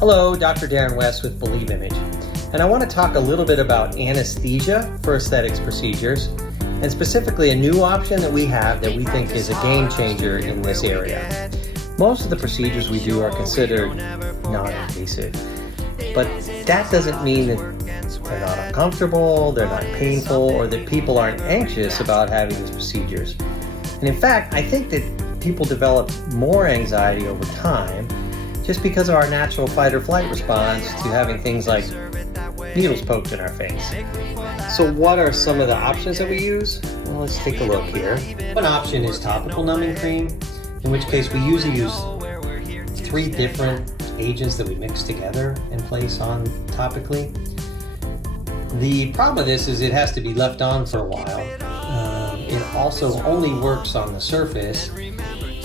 Hello, Dr. Darren West with Believe Image, and I want to talk a little bit about anesthesia for aesthetics procedures, and specifically a new option that we have that we think is a game changer in this area. Most of the procedures we do are considered non-invasive, but that doesn't mean that they're not uncomfortable, they're not painful, or that people aren't anxious about having these procedures. And in fact, I think that people develop more anxiety over time just because of our natural fight or flight response to having things like needles poked in our face. So what are some of the options that we use? Well, let's take a look here. One option is topical numbing cream, in which case we usually use 3 different agents that we mix together and place on topically. The problem with this is it has to be left on for a while. It also only works on the surface,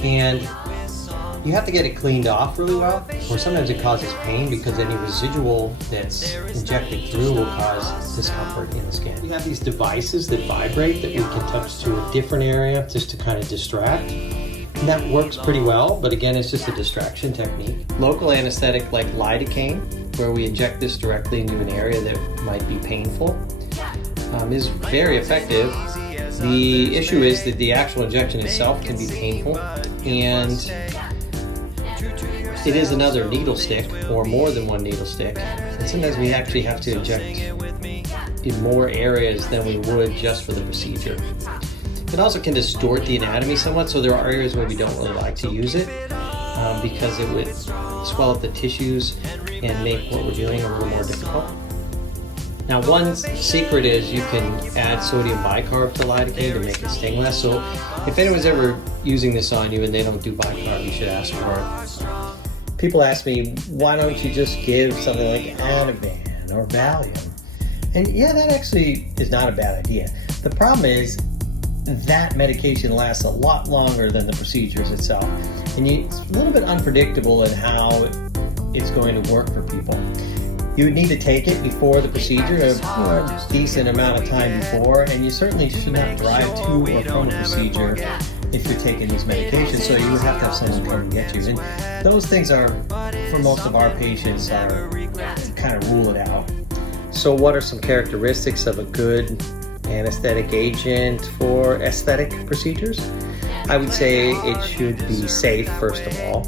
and you have to get it cleaned off really well, or sometimes it causes pain because any residual that's injected through will cause discomfort in the skin. We have these devices that vibrate that we can touch to a different area just to kind of distract. And that works pretty well, but again, it's just a distraction technique. Local anesthetic like lidocaine, where we inject this directly into an area that might be painful, is very effective. The issue is that the actual injection itself can be painful, and it is another needle stick, or more than one needle stick, and sometimes we actually have to inject in more areas than we would just for the procedure. It also can distort the anatomy somewhat, so there are areas where we don't really like to use it because it would swell up the tissues and make what we're doing a little more difficult. Now, one secret is you can add sodium bicarb to lidocaine to make it sting less. So if anyone's ever using this on you and they don't do bicarb, you should ask for it. People ask me, why don't you just give something like Ativan or Valium? And yeah, that actually is not a bad idea. The problem is that medication lasts a lot longer than the procedures itself. And it's a little bit unpredictable in how it's going to work for people. You would need to take it before the procedure, a decent amount of time before, and you certainly should not drive to or from the procedure if you're taking these medications, so you would have to have someone come and get you. And those things are, for most of our patients, are kind of rule it out. So what are some characteristics of a good anesthetic agent for aesthetic procedures? I would say it should be safe, first of all.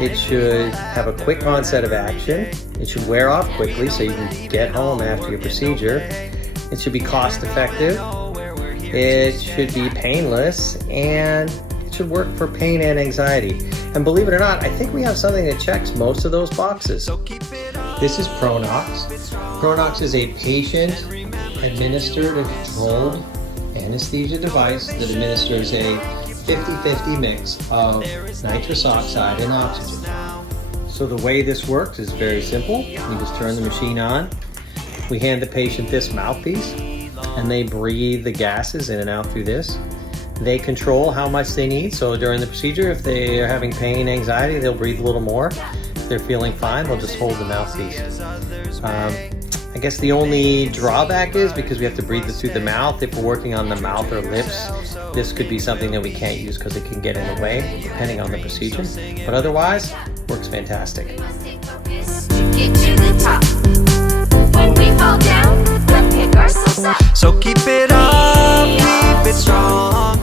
It should have a quick onset of action. It should wear off quickly so you can get home after your procedure. It should be cost effective. It should be painless, and it should work for pain and anxiety. And believe it or not, I think we have something that checks most of those boxes. This is Pro-Nox. Pro-Nox is a patient-administered and controlled anesthesia device that administers a 50-50 mix of nitrous oxide and oxygen. So the way this works is very simple. You just turn the machine on. We hand the patient this mouthpiece, and they breathe the gases in and out through this. They control how much they need. So during the procedure, if they are having pain, anxiety, they'll breathe a little more. If they're feeling fine, they'll just hold the mouthpiece. I guess the only drawback is because we have to breathe it through the mouth. If we're working on the mouth or lips, this could be something that we can't use because it can get in the way, depending on the procedure. But otherwise, works fantastic. Get to the top. When we fall down, we'll pick ourselves up. So keep it up, keep it strong.